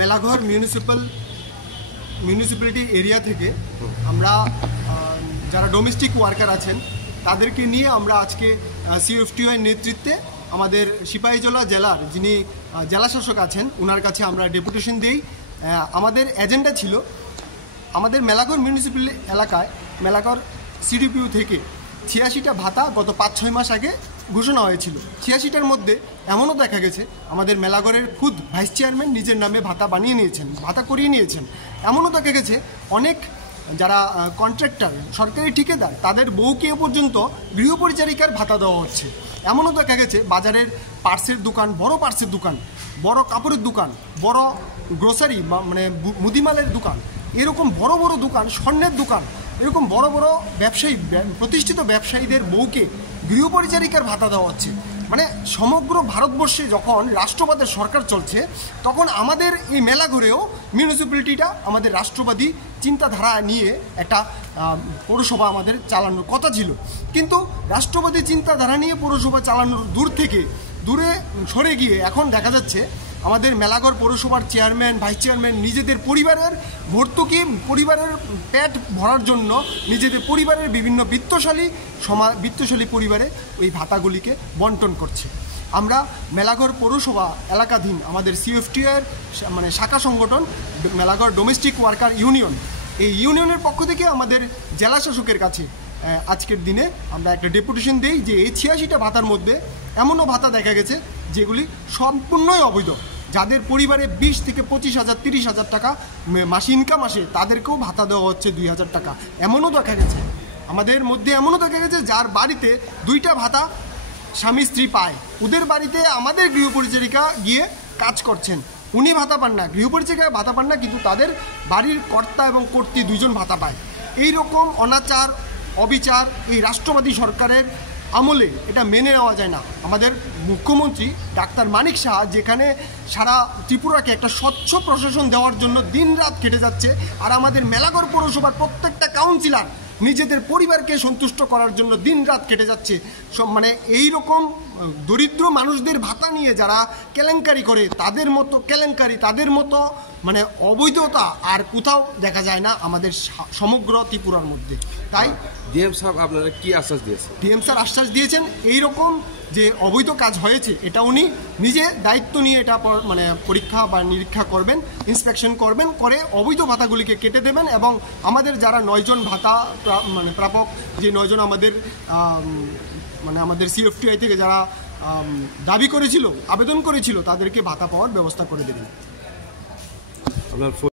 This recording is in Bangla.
মেলাঘর মিউনিসিপ্যালিটি এরিয়া থেকে আমরা যারা ডোমেস্টিক ওয়ার্কার আছেন তাদেরকে নিয়ে আমরা আজকে সিএফটিওর নেতৃত্বে আমাদের সিপাহীজলা জেলার যিনি জেলা শাসক আছেন ওনার কাছে আমরা ডেপুটেশন দিই। আমাদের এজেন্ডা ছিল আমাদের মেলাঘর মিউনিসিপ্যাল এলাকায় মেলাঘর সিডিপিইউ থেকে 86টা ভাতা গত 5-6 মাস আগে ঘোষণা হয়েছিল। 86টার মধ্যে এমনও দেখা গেছে আমাদের মেলাঘরের খুদ ভাইস চেয়ারম্যান নিজের নামে ভাতা বানিয়ে নিয়েছেন, ভাতা করিয়ে নিয়েছেন। এমনও দেখা গেছে অনেক যারা কন্ট্রাক্টর সরকারি ঠিকাদার তাদের বউকে পর্যন্ত গৃহপরিচারিকার ভাতা দেওয়া হচ্ছে। এমনও দেখা গেছে বাজারের পার্সের দোকান, বড় পার্সের দোকান, বড় কাপড়ের দোকান, বড় গ্রোসারি মানে মুদিমালের দোকান, এরকম বড় বড় দোকান, স্বর্ণের দোকান, এরকম বড় বড় ব্যবসায়ী প্রতিষ্ঠিত ব্যবসায়ীদের বউকে গৃহপরিচারিকার ভাতা দেওয়া হচ্ছে। মানে সমগ্র ভারতবর্ষে যখন রাষ্ট্রবাদের সরকার চলছে তখন আমাদের এই মেলাঘরেও মিউনিসিপ্যালিটিটা আমাদের রাষ্ট্রবাদী চিন্তাধারা নিয়ে একটা পৌরসভা আমাদের চালানোর কথা ছিল, কিন্তু রাষ্ট্রবাদী চিন্তাধারা নিয়ে পৌরসভা চালানোর দূরে সরে গিয়ে এখন দেখা যাচ্ছে আমাদের মেলাঘর পৌরসভার চেয়ারম্যান, ভাইস চেয়ারম্যান নিজেদের পরিবারের ভর্তুকি, পরিবারের পেট ভরার জন্য নিজেদের পরিবারের বিভিন্ন বিত্তশালী পরিবারে ওই ভাতাগুলিকে বন্টন করছে। আমরা মেলাঘর পৌরসভা এলাকাধীন আমাদের সিএফটিওর মানে শাখা সংগঠন মেলাঘর ডোমেস্টিক ওয়ার্কার ইউনিয়ন, এই ইউনিয়নের পক্ষ থেকে আমাদের জেলা শাসকের কাছে আজকের দিনে আমরা একটা ডেপুটেশন দিই যে এই 86টা ভাতার মধ্যে এমনও ভাতা দেখা গেছে যেগুলি সম্পূর্ণই অবৈধ। যাদের পরিবারে 20 থেকে 25,000 30,000 টাকা মাসে ইনকাম আসে তাদেরকেও ভাতা দেওয়া হচ্ছে 2,000 টাকা। এমনও দেখা গেছে আমাদের মধ্যে, এমনও দেখা গেছে যার বাড়িতে 2টা ভাতা স্বামী স্ত্রী পায়, ওদের বাড়িতে আমাদের গৃহপরিচারিকা গিয়ে কাজ করছেন, উনি ভাতা পান না, গৃহপরিচারিকা ভাতা পান না, কিন্তু তাদের বাড়ির কর্তা এবং কর্ত্রী 2জন ভাতা পায়। এই রকম অনাচার অবিচার এই রাষ্ট্রবাদী সরকারের আমলে এটা মেনে নেওয়া যায় না। আমাদের মুখ্যমন্ত্রী ডাক্তার মানিক সাহা যেখানে সারা ত্রিপুরাকে একটা স্বচ্ছ প্রশাসন দেওয়ার জন্য দিনরাত খেটে যাচ্ছে, আর আমাদের মেলাঘর পৌরসভার প্রত্যেকটা কাউন্সিলর নিজেদের পরিবারকে সন্তুষ্ট করার জন্য দিনরাত কেটে যাচ্ছে। মানে এই রকম দরিদ্র মানুষদের ভাতা নিয়ে যারা কেলেঙ্কারি করে তাদের মতো কেলেঙ্কারি, তাদের মতো মানে অবৈধতা আর কোথাও দেখা যায় না আমাদের সমগ্র ত্রিপুরার মধ্যে। তাই ডিএম সাহেব আপনারা কি আশ্বাস দিয়েছেন? ডিএম স্যার আশ্বাস দিয়েছেন এই রকম যে অবৈধ কাজ হয়েছে এটা উনি নিজে দায়িত্ব নিয়ে এটা মানে পরীক্ষা বা নিরীক্ষা করবেন, ইন্সপেকশন করবেন, করে অবৈধ ভাতাগুলিকে কেটে দেবেন। এবং আমাদের যারা 9 জন ভাতা মানে প্রাপক, যে 9 জন আমাদের মানে আমাদের সিএফটিআই থেকে যারা দাবি করেছিল, আবেদন করেছিল, তাদেরকে ভাতা পাওয়ার ব্যবস্থা করে দেবেন।